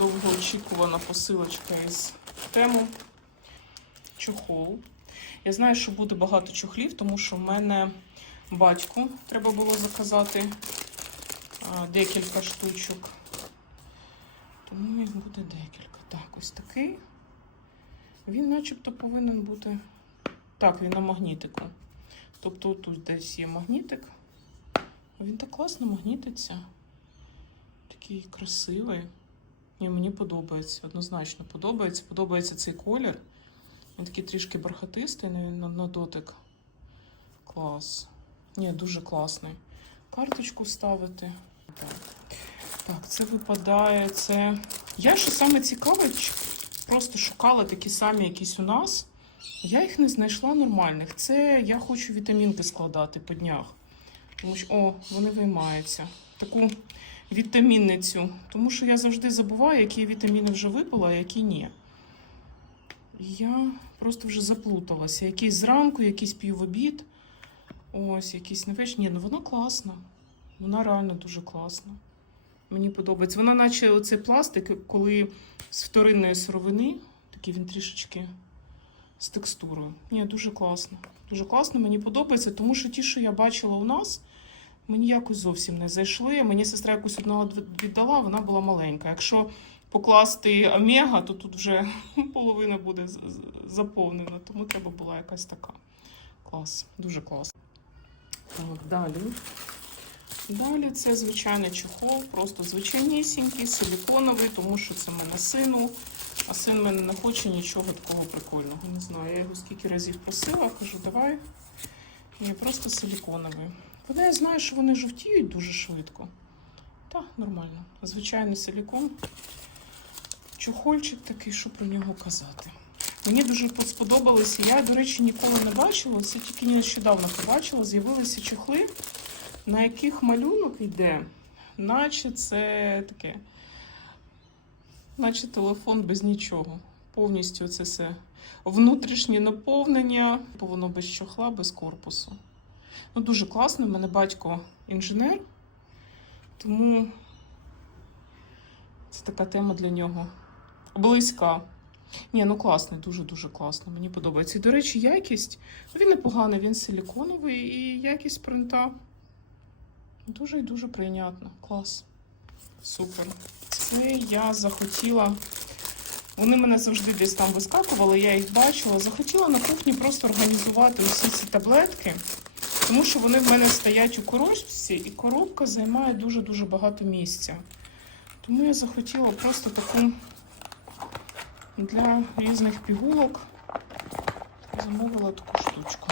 довгоочікувана посилочка із тему чохол. Я знаю, що буде багато чохлів, тому що в мене батьку треба було заказати декілька штучок. Тому їх буде декілька. Так, ось такий. Він начебто повинен бути. Так, він на магнітику. Тобто тут десь є магнітик. Він так класно магнітиться. Такий красивий. І мені подобається, однозначно подобається. Подобається цей колір. Він такий трішки бархатистий на, на, на дотик. Клас. Ні, дуже класний. Карточку ставити. Так. це випадає. Це. Я що саме цікаве, просто шукала такі самі якісь у нас. Я їх не знайшла нормальних. Це я хочу вітамінки складати по днях. Тому що, о, вони виймаються. Таку вітамінницю. Тому що я завжди забуваю, які вітаміни вже випила, а які ні. Я просто вже заплуталася. Якийсь зранку, якийсь пів в обід. Ось, якийсь на. Ні, ну вона класна. Вона реально дуже класна. Мені подобається. Вона, наче оцей пластик, коли з вторинної сировини, такий він трішечки з текстурою. Ні, дуже класно. Дуже класно, мені подобається, тому що ті, що я бачила у нас, мені якось зовсім не зайшли. Мені сестра якусь одного віддала, вона була маленька. Якщо покласти омега, то тут вже половина буде заповнена, тому треба була якась така. Клас, дуже класно. Так, далі. Далі це звичайний чохол, просто звичайнісінький, силіконовий, тому що це в мене сину. А син в мене не хоче нічого такого прикольного. Не знаю, я його скільки разів просила, кажу, давай. Ні, просто силіконовий. Вони я знаю, що вони жовтіють дуже швидко. Так, нормально. Звичайний силікон. Чохольчик такий, що про нього казати. Мені дуже сподобалося. Я, до речі, ніколи не бачила, це тільки нещодавно побачила. З'явилися чохли, на яких малюнок йде, наче це таке, наче телефон без нічого. Повністю це все внутрішнє наповнення, бо воно без чохла, без корпусу. Ну, дуже класно. У мене батько інженер, тому це така тема для нього. Близька. Ні, ну класний, дуже-дуже класно. Мені подобається. І, до речі, якість. Ну, він непоганий, він силіконовий і якість принта. Дуже і дуже прийнятно. Клас. Супер. Це я захотіла. Вони мене завжди десь там вискакували, я їх бачила. Захотіла на кухні просто організувати усі ці таблетки, тому що вони в мене стоять у коробці, і коробка займає дуже-дуже багато місця. Тому я захотіла просто таку для різних пігулок. Замовила таку штучку.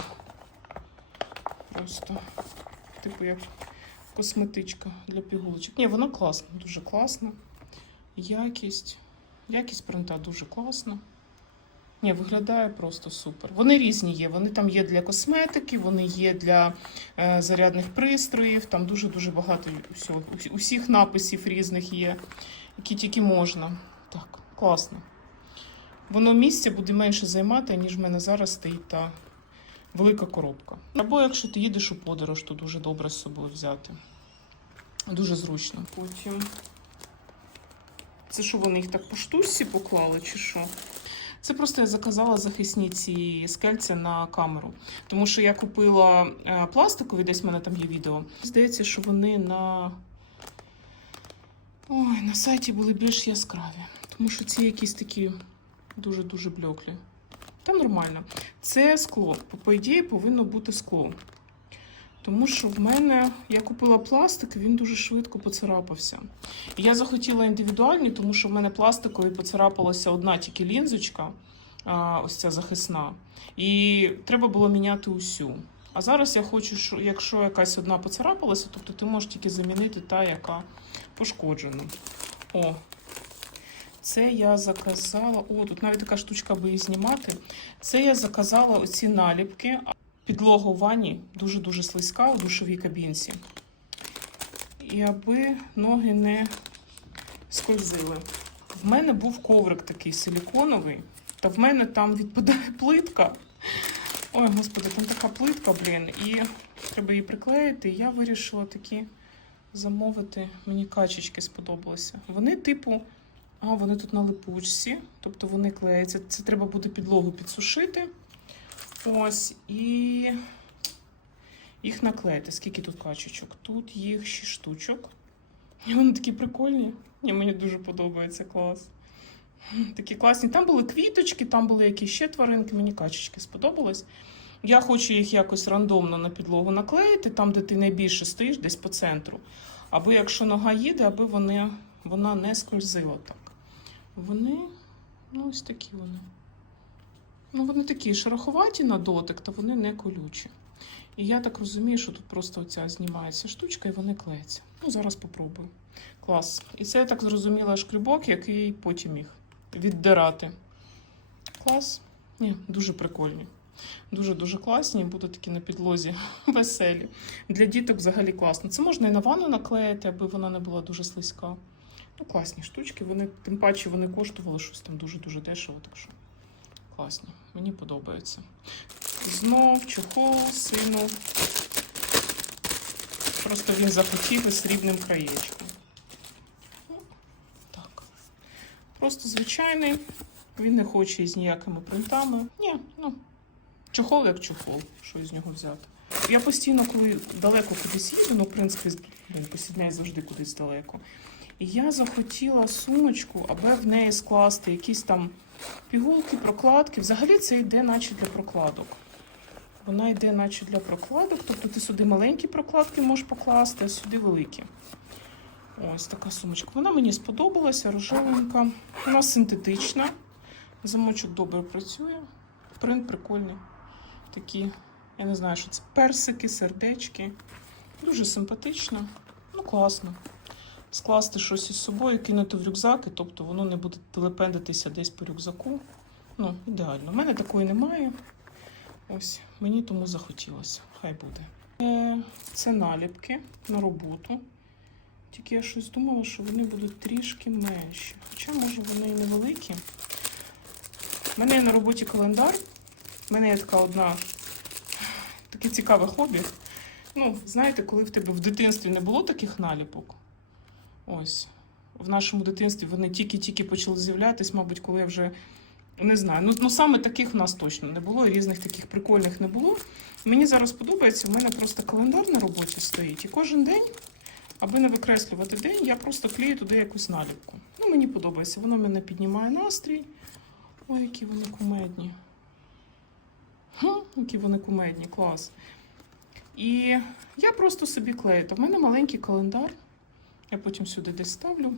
Просто, типу, як косметичка для пігулочок. Ні, вона класна, дуже класна. Якість. Якість принта дуже класна. Ні, виглядає просто супер. Вони різні є. Вони там є для косметики, вони є для е, зарядних пристроїв. Там дуже-дуже багато всього. Усіх написів різних є, які тільки можна. Так, класно. Воно місця буде менше займати, ніж в мене зараз стоїть та велика коробка. Або якщо ти їдеш у подорож, то дуже добре з собою взяти. Дуже зручно. Потім. Це що вони їх так по штучці поклали, чи що? Це просто я заказала захисні ці скельця на камеру. Тому що я купила е, пластикові, десь в мене там є відео. Здається, що вони на, Ой, на сайті були більш яскраві. Тому що ці якісь такі дуже-дуже блеклі. Та нормально. Це скло. По ідеї повинно бути скло. Тому що в мене я купила пластик, він дуже швидко поцарапався. І я захотіла індивідуальні, тому що в мене пластикові поцарапалася одна тільки лінзочка, ось ця захисна. І треба було міняти усю. А зараз я хочу, що якщо якась одна поцарапалася, тобто ти можеш тільки замінити та, яка пошкоджена. О, це я заказала. О, тут навіть така штучка, аби її знімати. Це я заказала оці наліпки. Підлога у ванні дуже-дуже слизька у душовій кабінці. І аби ноги не скользили. В мене був коврик такий силіконовий, та в мене там відпадає плитка. Ой, господи, там така плитка, блін, і треба її приклеїти. Я вирішила такі замовити. Мені качечки сподобалися. Вони, типу, А, вони тут на липучці, тобто вони клеяться. Це треба буде підлогу підсушити. Ось, і їх наклеїти. Скільки тут качечок? Тут їх 6 штучок. І вони такі прикольні. Ні, мені дуже подобається клас. Такі класні. Там були квіточки, там були якісь ще тваринки, мені качечки сподобалось. Я хочу їх якось рандомно на підлогу наклеїти, там, де ти найбільше стоїш, десь по центру. Аби якщо нога їде, аби вони, вона не скользила так. Вони, ну, ось такі вони. Ну, вони такі шероховаті на дотик, та вони не колючі. І я так розумію, що тут просто оця знімається штучка і вони клеяться. Ну, зараз попробую. Клас. І це я так зрозуміла шкрібок, який потім їх віддирати. Клас. Ні, дуже прикольні. Дуже-дуже класні, будуть такі на підлозі веселі. Для діток взагалі класно. Це можна і на ванну наклеїти, аби вона не була дуже слизька. Ну, класні штучки. Вони, тим паче вони коштували щось там дуже-дуже дешево, так що класні. Мені подобається. Знов чохол сину. Просто він захотів із срібним краєчком. Так. Просто звичайний. Він не хоче із ніякими принтами. Ні, ну, чохол як чохол, що із нього взяти. Я постійно, коли далеко кудись їду, ну, в принципі, він посідняє завжди кудись далеко. І я захотіла сумочку, аби в неї скласти якісь там пігулки, прокладки. Взагалі це йде наче для прокладок. Вона йде наче для прокладок, тобто ти сюди маленькі прокладки можеш покласти, а сюди великі. Ось така сумочка. Вона мені сподобалася, рожевенька. Вона синтетична. Замочок добре працює. Принт прикольний. Такі, я не знаю, що це персики, сердечки. Дуже симпатично. Ну, класно. Скласти щось із собою, кинути в рюкзак, і тобто воно не буде телепендитися десь по рюкзаку. Ну, ідеально. У мене такої немає. Ось, мені тому захотілося. Хай буде. Е, Це наліпки на роботу. Тільки я щось думала, що вони будуть трішки менші. Хоча, може, вони і невеликі. У мене є на роботі календар. У мене є така одна таке цікаве хобі. Ну, знаєте, коли в тебе в дитинстві не було таких наліпок. Ось. В нашому дитинстві вони тільки-тільки почали з'являтися, мабуть, коли я вже не знаю. Ну, ну саме таких в нас точно не було, різних таких прикольних не було. Мені зараз подобається, у мене просто календар на роботі стоїть. І кожен день, аби не викреслювати день, я просто клею туди якусь наліпку. Ну, мені подобається, воно мене піднімає настрій. Ой, які вони кумедні. Хм, які вони кумедні, клас. І я просто собі клею. Та в мене маленький календар. Я потім сюди десь ставлю.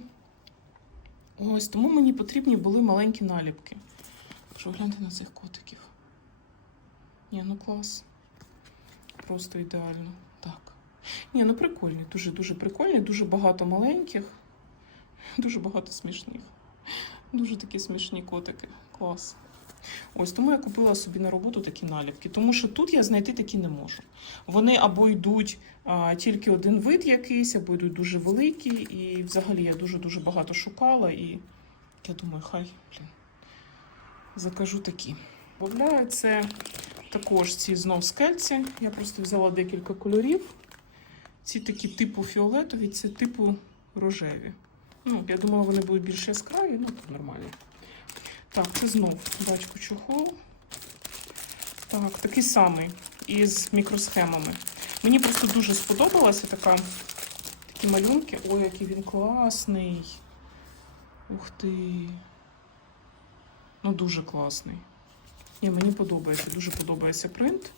Ось, тому мені потрібні були маленькі наліпки. Що гляньте на цих котиків. Ні, ну клас. Просто ідеально. Так. Ні, ну прикольні, дуже-дуже прикольні, дуже багато маленьких, дуже багато смішних. Дуже такі смішні котики. Клас. Ось тому я купила собі на роботу такі наліпки, тому що тут я знайти такі не можу. Вони або йдуть а, тільки один вид якийсь, або йдуть дуже великі. І взагалі я дуже-дуже багато шукала. І я думаю, хай блін, закажу такі. Бавляю, це також ці знов скельці. Я просто взяла декілька кольорів. Ці такі типу фіолетові, це типу рожеві. Ну, я думала, вони будуть більш яскраві, ну нормально. Так, це знов бачку чохол. Так, такий самий із мікросхемами. Мені просто дуже сподобалася така, такі малюнки. Ой, який він класний. Ух ти. Ну, дуже класний. Ні, мені подобається, дуже подобається принт.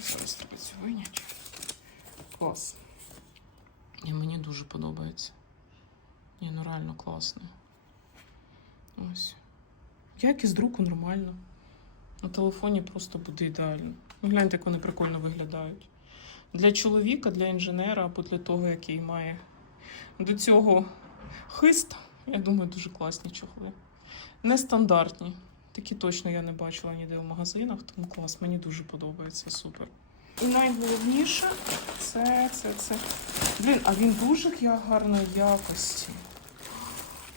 Зараз треба цю виняти. Клас. Ні, мені дуже подобається. Ні, ну реально класно. Ось. Як із друку нормально. На телефоні просто буде ідеально. Ну, гляньте, як вони прикольно виглядають. Для чоловіка, для інженера або для того, який має до цього хист, я думаю, дуже класні чохли. Нестандартні. Такі точно я не бачила ніде в магазинах, тому клас, мені дуже подобається, супер. І найголовніше це, це, це. Блін, а він дуже гарної якості.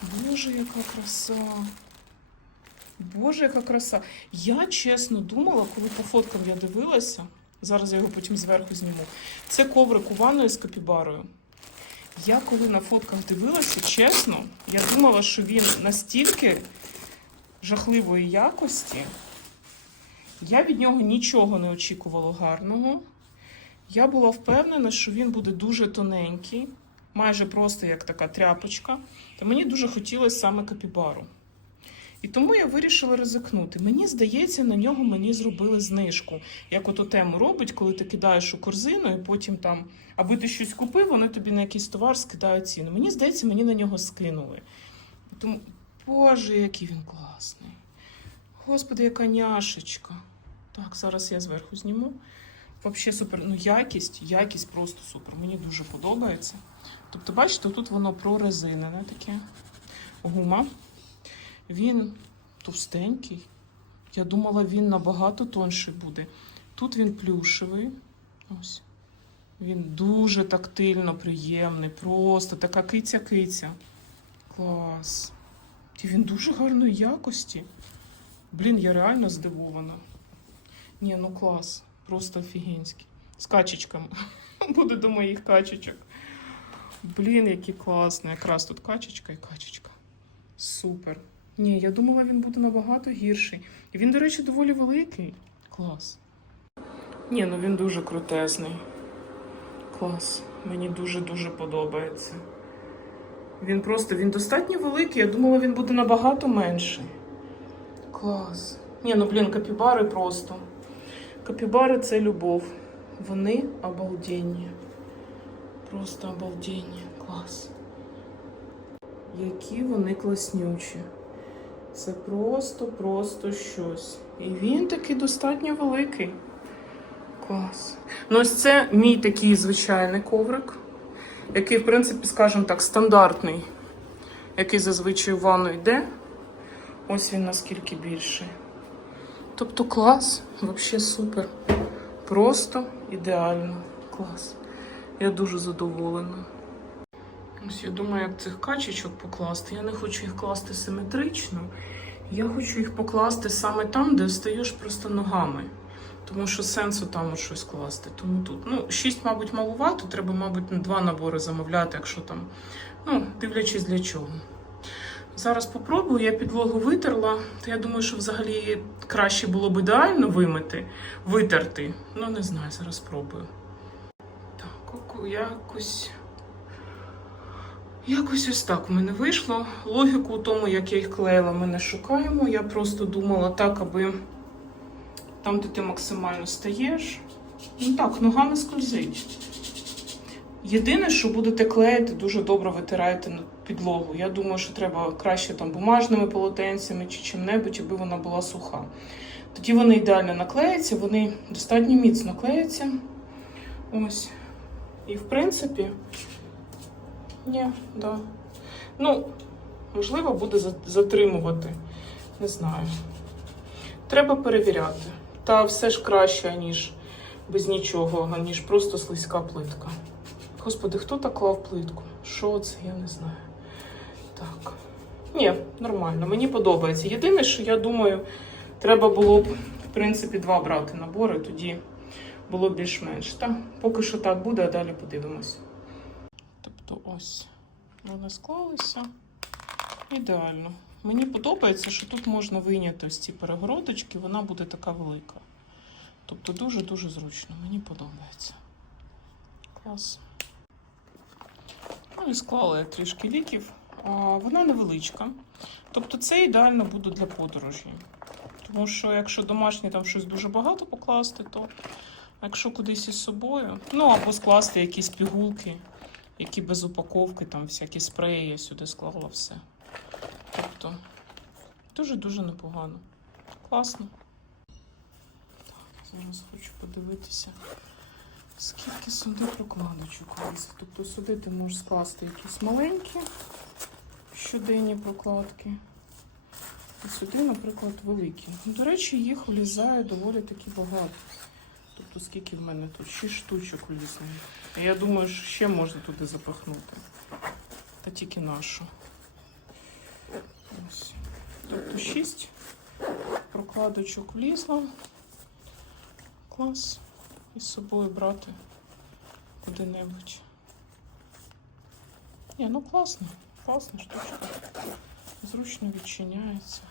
Боже, яка краса. Боже, яка краса. Я чесно думала, коли по фоткам я дивилася, зараз я його потім зверху зніму. Це коврик у ванної з капібарою. Я коли на фотках дивилася, чесно, я думала, що він настільки жахливої якості. Я від нього нічого не очікувала гарного. Я була впевнена, що він буде дуже тоненький, майже просто як така тряпочка. Та мені дуже хотілося саме капібару. І тому я вирішила ризикнути. Мені здається, на нього мені зробили знижку. Як ото тему робить, коли ти кидаєш у корзину, і потім там, аби ти щось купив, вони тобі на якийсь товар скидають ціну. Мені здається, мені на нього скинули. Тому, Боже, який він класний. Господи, яка няшечка. Так, зараз я зверху зніму. Взагалі супер. Ну, якість, якість просто супер. Мені дуже подобається. Тобто, бачите, тут воно прорезинене таке. Гума. Він товстенький. Я думала, він набагато тонший буде. Тут він плюшевий. Ось. Він дуже тактильно приємний. Просто така киця-киця. Клас. І він дуже гарної якості. Блін, я реально здивована. Ні, ну клас. Просто офігенський. З качечками. Буде до моїх качечок. Блін, який класний. Якраз тут качечка і качечка. Супер. Ні, я думала, він буде набагато гірший. І він, до речі, доволі великий. Клас. Ні, ну він дуже крутезний. Клас. Мені дуже-дуже подобається. Він просто він достатньо великий. Я думала, він буде набагато менший. Клас. Ні, ну блін, капібари просто. Капібари це любов. Вони обалденні. Просто обалденні. Клас. Які вони класнючі. Це просто, просто щось. І він такий достатньо великий. Клас. Ну, ось це мій такий звичайний коврик, який, в принципі, скажімо так, стандартний, який зазвичай в ванну йде. Ось він наскільки більший. Тобто клас, взагалі супер. Просто ідеально. Клас. Я дуже задоволена. Ось я думаю, як цих качечок покласти. Я не хочу їх класти симетрично. Я хочу їх покласти саме там, де встаєш просто ногами. Тому що сенсу там щось класти. Тому тут. Ну, шість, мабуть, малувато. Треба, мабуть, два набори замовляти, якщо там. Ну, дивлячись для чого. Зараз попробую, я підлогу витерла. Я думаю, що взагалі краще було б ідеально вимити, витерти. Ну, не знаю, зараз спробую. Так, якось. Якось ось так в мене вийшло. Логіку у тому, як я їх клеїла, ми не шукаємо. Я просто думала так, аби там, де ти максимально стаєш. Ну так, нога не скользить. Єдине, що будете клеїти, дуже добре витираєте підлогу. Я думаю, що треба краще там бумажними полотенцями чи чим-небудь, аби вона була суха. Тоді вони ідеально наклеяться, вони достатньо міцно клеяться. Ось. І в принципі. Ні, да. Ну, можливо, буде затримувати. Не знаю. Треба перевіряти. Та все ж краще, ніж без нічого, ніж просто слизька плитка. Господи, хто так клав плитку? Що це? Я не знаю. Так. Ні, нормально, мені подобається. Єдине, що я думаю, треба було б, в принципі, два брати набори, тоді було б більш-менш. Та поки що так буде, а далі подивимось. Тобто ось вони склалися. Ідеально. Мені подобається, що тут можна вийняти ось ці перегородочки, вона буде така велика. Тобто дуже-дуже зручно. Мені подобається. Клас. Ну і склала я трішки ліків. А, вона невеличка. Тобто це ідеально буде для подорожі. Тому що якщо домашнє там щось дуже багато покласти, то якщо кудись із собою, ну або скласти якісь пігулки, які без упаковки, там всякі спреї, я сюди склала все. Тобто дуже-дуже непогано. Класно. Зараз хочу подивитися, скільки сюди прокладочок влізить. Тобто сюди ти можеш скласти якісь маленькі щоденні прокладки. І сюди, наприклад, великі. До речі, їх влізає доволі таки багато. Тобто, скільки в мене тут? 6 штучок влізло. Я думаю, що ще можна туди запихнути. Та тільки нашу. Ось. Тобто 6 прокладочок влізло. Клас. І з собою брати куди-небудь. Ні, ну класно, класна штучка. Зручно відчиняється.